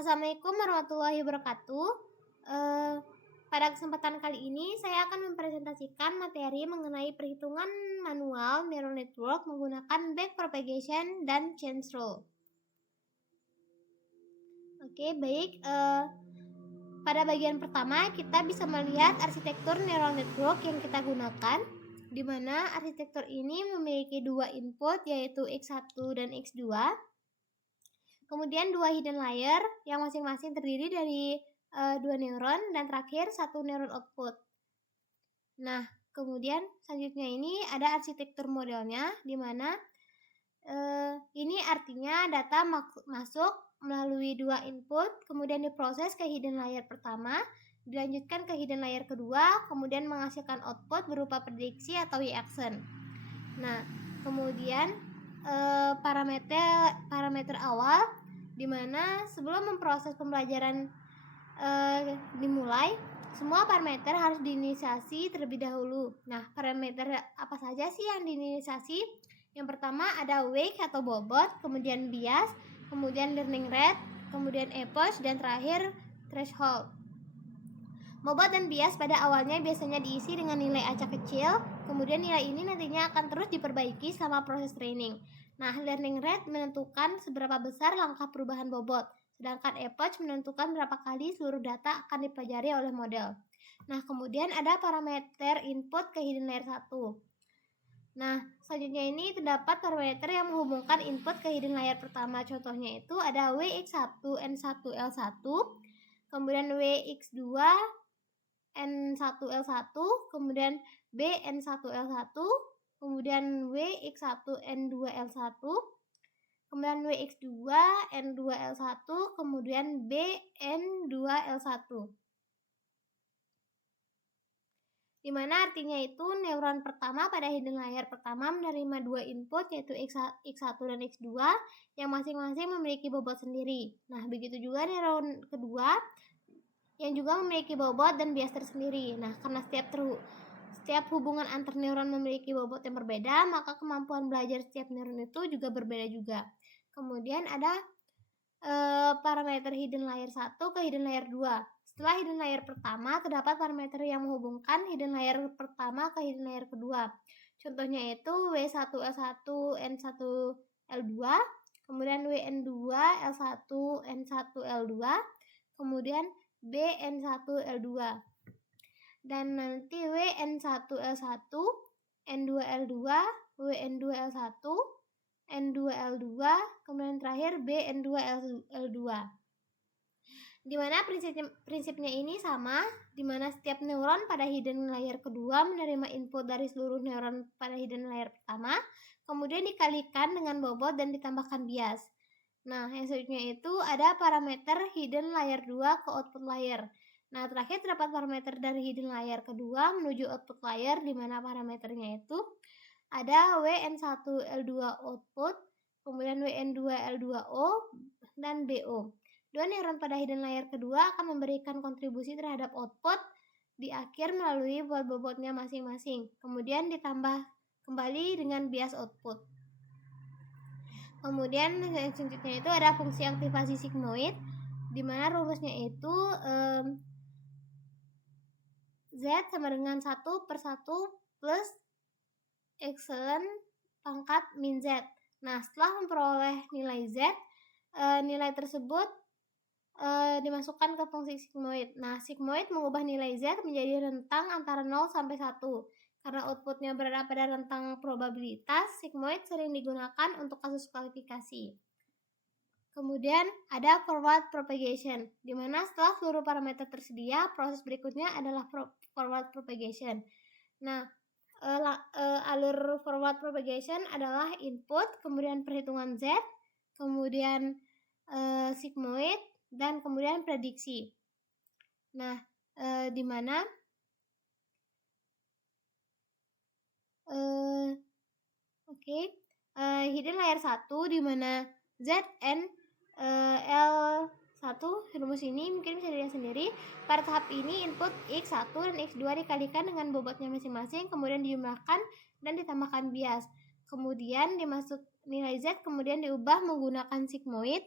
Assalamualaikum warahmatullahi wabarakatuh. Pada kesempatan kali ini saya akan mempresentasikan materi mengenai perhitungan manual neural network menggunakan backpropagation dan chain rule. Oke, baik. Pada bagian pertama kita bisa melihat arsitektur neural network yang kita gunakan, di mana arsitektur ini memiliki dua input yaitu X1 dan X2. Kemudian dua hidden layer yang masing-masing terdiri dari dua neuron, dan terakhir satu neuron output. Nah, kemudian selanjutnya ini ada arsitektur modelnya, di mana ini artinya data masuk melalui dua input, kemudian diproses ke hidden layer pertama, dilanjutkan ke hidden layer kedua, kemudian menghasilkan output berupa prediksi atau y-action. Nah, kemudian parameter awal, di mana sebelum memproses pembelajaran dimulai, semua parameter harus diinisiasi terlebih dahulu. Nah, parameter apa saja sih yang diinisiasi? Yang pertama ada weight atau bobot, kemudian bias, kemudian learning rate, kemudian epoch, dan terakhir threshold. Bobot dan bias pada awalnya biasanya diisi dengan nilai acak kecil, kemudian nilai ini nantinya akan terus diperbaiki selama proses training. Nah, learning rate menentukan seberapa besar langkah perubahan bobot, sedangkan epoch menentukan berapa kali seluruh data akan dipelajari oleh model. Nah, kemudian ada parameter input ke hidden layer 1. Nah, selanjutnya ini terdapat parameter yang menghubungkan input ke hidden layer pertama. Contohnya itu ada WX1 N1L1, kemudian WX2 N1L1, kemudian BN1L1, kemudian WX1 N2L1, kemudian WX2 N2L1, kemudian BN2L1. Di mana artinya itu neuron pertama pada hidden layer pertama menerima dua input yaitu X1 dan X2 yang masing-masing memiliki bobot sendiri. Nah, begitu juga neuron kedua yang juga memiliki bobot dan bias tersendiri. Nah, karena setiap hubungan antar neuron memiliki bobot yang berbeda, maka kemampuan belajar setiap neuron itu juga berbeda juga. Kemudian ada parameter hidden layer 1 ke hidden layer 2. Setelah hidden layer pertama, terdapat parameter yang menghubungkan hidden layer pertama ke hidden layer kedua. Contohnya itu W1L1 N1L2, kemudian WN2L1 N1L2, kemudian BN1L2. Dan nanti WN1L1, N2L2, WN2L1, N2L2, kemudian terakhir BN2L2. Di mana prinsipnya ini sama, di mana setiap neuron pada hidden layer kedua menerima input dari seluruh neuron pada hidden layer pertama, kemudian dikalikan dengan bobot dan ditambahkan bias. Nah, yang selanjutnya itu ada parameter hidden layer 2 ke output layer. Nah, terakhir terdapat parameter dari hidden layer kedua menuju output layer, di mana parameternya itu ada WN1L2 output, kemudian WN2L2O, dan BO. Dua neuron pada hidden layer kedua akan memberikan kontribusi terhadap output di akhir melalui bobotnya masing-masing, kemudian ditambah kembali dengan bias output. Kemudian selanjutnya itu ada fungsi aktivasi sigmoid, di mana rumusnya itu Z sama dengan 1/1 plus epsilon pangkat min Z. Nah, setelah memperoleh nilai Z, nilai tersebut dimasukkan ke fungsi sigmoid. Nah, sigmoid mengubah nilai Z menjadi rentang antara 0 sampai 1. Karena outputnya berada pada rentang probabilitas, sigmoid sering digunakan untuk kasus kualifikasi. Kemudian ada forward propagation, di mana setelah seluruh parameter tersedia, proses berikutnya adalah forward propagation. Nah, alur forward propagation adalah input, kemudian perhitungan Z, kemudian sigmoid, dan kemudian prediksi. Nah, di mana hidden layer 1 di mana ZN L1, rumus ini mungkin bisa dilihat sendiri. Pada tahap ini input X1 dan X2 dikalikan dengan bobotnya masing-masing, kemudian dijumlahkan dan ditambahkan bias. Kemudian dimasuk nilai Z, kemudian diubah menggunakan sigmoid.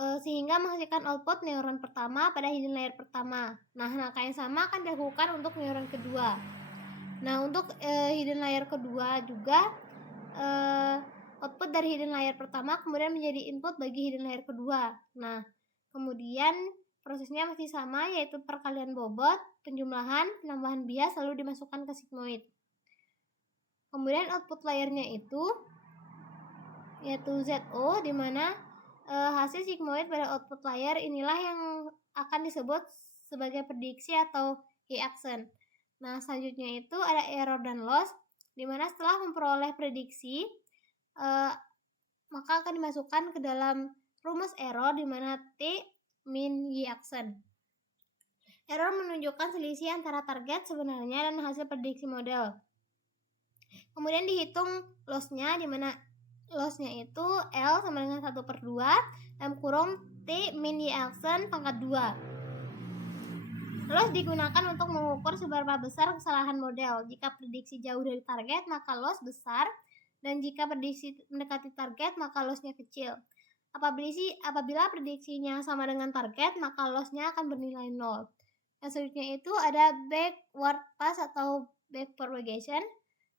sehingga menghasilkan output neuron pertama pada hidden layer pertama. Nah, langkah yang sama akan dilakukan untuk neuron kedua. Nah, untuk hidden layer kedua juga output dari hidden layer pertama kemudian menjadi input bagi hidden layer kedua. Nah, kemudian prosesnya masih sama, yaitu perkalian bobot, penjumlahan, penambahan bias, lalu dimasukkan ke sigmoid. Kemudian output layernya itu yaitu ZO, di mana hasil sigmoid pada output layer inilah yang akan disebut sebagai prediksi atau y-action. Nah, selanjutnya itu ada error dan loss, di mana setelah memperoleh prediksi maka akan dimasukkan ke dalam rumus error, di mana T min y-action. Error menunjukkan selisih antara target sebenarnya dan hasil prediksi model. Kemudian dihitung loss-nya, di mana loss-nya itu L sama dengan 1/2 dalam kurung T min y-action pangkat 2. Loss digunakan untuk mengukur seberapa besar kesalahan model. Jika prediksi jauh dari target, maka loss besar, dan jika prediksi mendekati target, maka loss-nya kecil. Apabila prediksinya sama dengan target, maka loss-nya akan bernilai 0. Yang selanjutnya itu ada backward pass atau back propagation,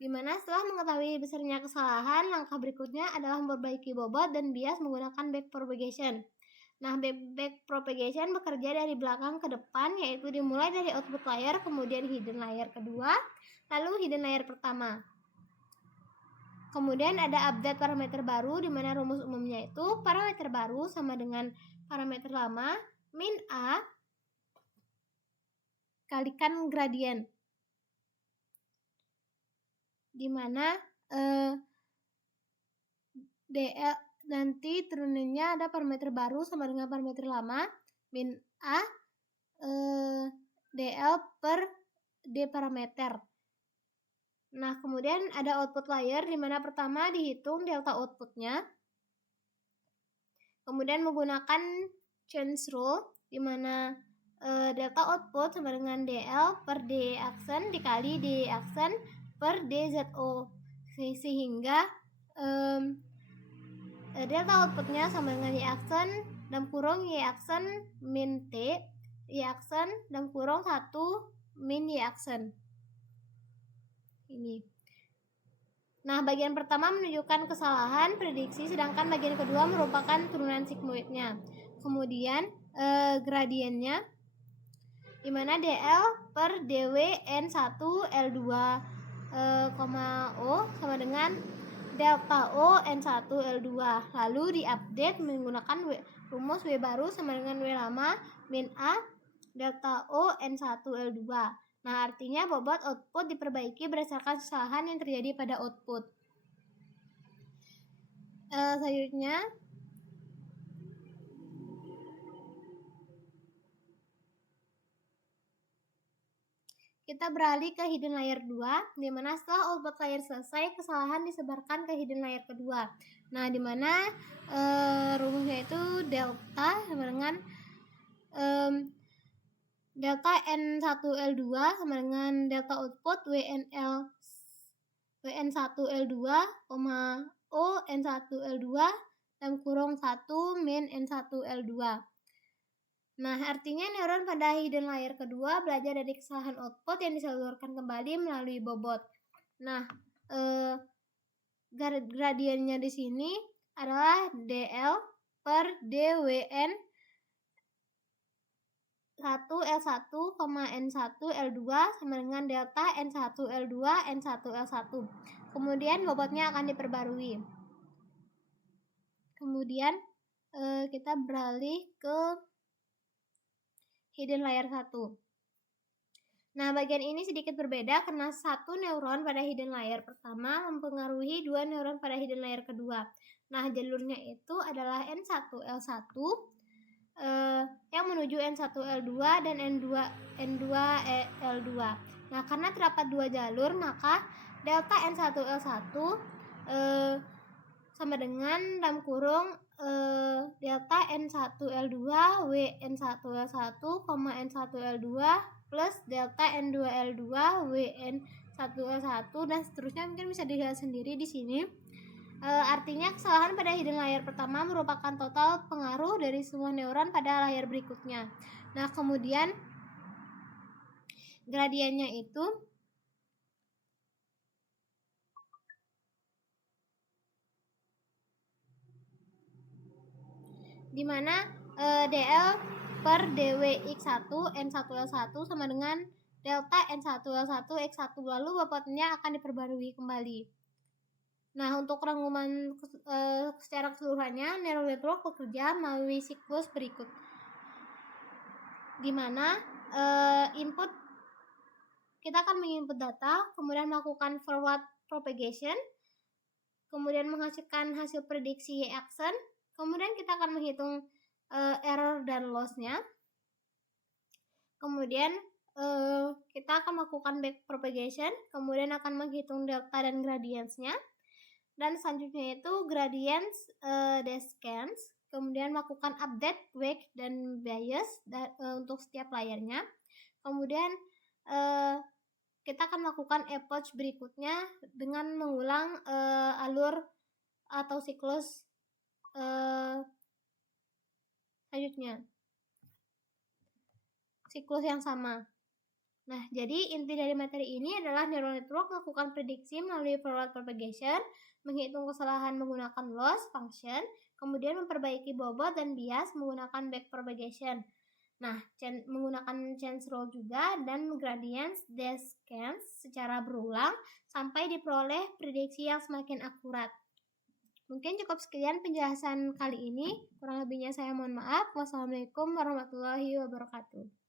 di mana setelah mengetahui besarnya kesalahan, langkah berikutnya adalah memperbaiki bobot dan bias menggunakan back propagation. Nah, back propagation bekerja dari belakang ke depan, yaitu dimulai dari output layer, kemudian hidden layer kedua, lalu hidden layer pertama. Kemudian ada update parameter baru, di mana rumus umumnya itu parameter baru sama dengan parameter lama min A kalikan gradien, di mana DL nanti turunannya ada parameter baru sama dengan parameter lama min A DL per D parameter. Nah, kemudian ada output layer, di mana pertama dihitung delta outputnya, kemudian menggunakan change rule, di mana delta output sama dengan DL per D action dikali D action per DZO, sehingga delta outputnya sama dengan Y action dalam kurung Y action min T, Y action dalam kurung 1 min Y action. Ini. Nah, bagian pertama menunjukkan kesalahan prediksi, sedangkan bagian kedua merupakan turunan sigmoidnya. Kemudian gradiennya, di mana DL per DW N1 L2, O sama dengan delta O N1 L2. Lalu diupdate menggunakan rumus W baru sama dengan W lama min A delta O N1 L2. Nah, artinya bobot output diperbaiki berdasarkan kesalahan yang terjadi pada output. Selanjutnya kita beralih ke hidden layer 2, di mana setelah output layer selesai, kesalahan disebarkan ke hidden layer kedua. Nah, di mana rumusnya itu delta sama dengan delta N1L2 sama dengan delta output WN1L2, O N1L2 dalam kurung 1 min N1L2. Nah, artinya neuron pada hidden layer kedua belajar dari kesalahan output yang disalurkan kembali melalui bobot. Nah, gradiennya di sini adalah DL per DWN 1L1, N1L2 sama dengan delta N1L2, N1L1. Kemudian bobotnya akan diperbarui. Kemudian kita beralih ke hidden layer 1. Nah, bagian ini sedikit berbeda karena satu neuron pada hidden layer pertama mempengaruhi dua neuron pada hidden layer kedua. Nah, jalurnya itu adalah N1L1 yang menuju N1L2 dan N2L2. Nah, karena terdapat dua jalur, maka delta N1L1 sama dengan dalam kurung delta N1L2 W N1L1, N1L2 plus delta N2L2 W N1L1 dan seterusnya. Mungkin bisa dilihat sendiri di sini. Artinya kesalahan pada hidden layer pertama merupakan total pengaruh dari semua neuron pada layer berikutnya. Nah, kemudian gradiennya itu di mana dl per dw x1 n1l1 sama dengan delta n1l1 x1, lalu bobotnya akan diperbarui kembali. Nah, untuk rangkuman secara keseluruhannya, neural network bekerja melalui siklus berikut, di mana input kita akan menginput data, kemudian melakukan forward propagation, kemudian menghasilkan hasil prediksi y action, kemudian kita akan menghitung error dan loss-nya, kemudian kita akan melakukan back propagation, kemudian akan menghitung delta dan gradients-nya, dan selanjutnya itu gradients descants, kemudian melakukan update, wake, dan bias untuk setiap layernya. Kemudian kita akan melakukan approach berikutnya dengan mengulang alur atau siklus selanjutnya, siklus yang sama. Nah, jadi inti dari materi ini adalah neural network melakukan prediksi melalui forward propagation, menghitung kesalahan menggunakan loss function, kemudian memperbaiki bobot dan bias menggunakan back propagation. Nah, menggunakan chance rule juga dan gradients descants secara berulang sampai diperoleh prediksi yang semakin akurat. Mungkin cukup sekian penjelasan kali ini. Kurang lebihnya saya mohon maaf. Wassalamualaikum warahmatullahi wabarakatuh.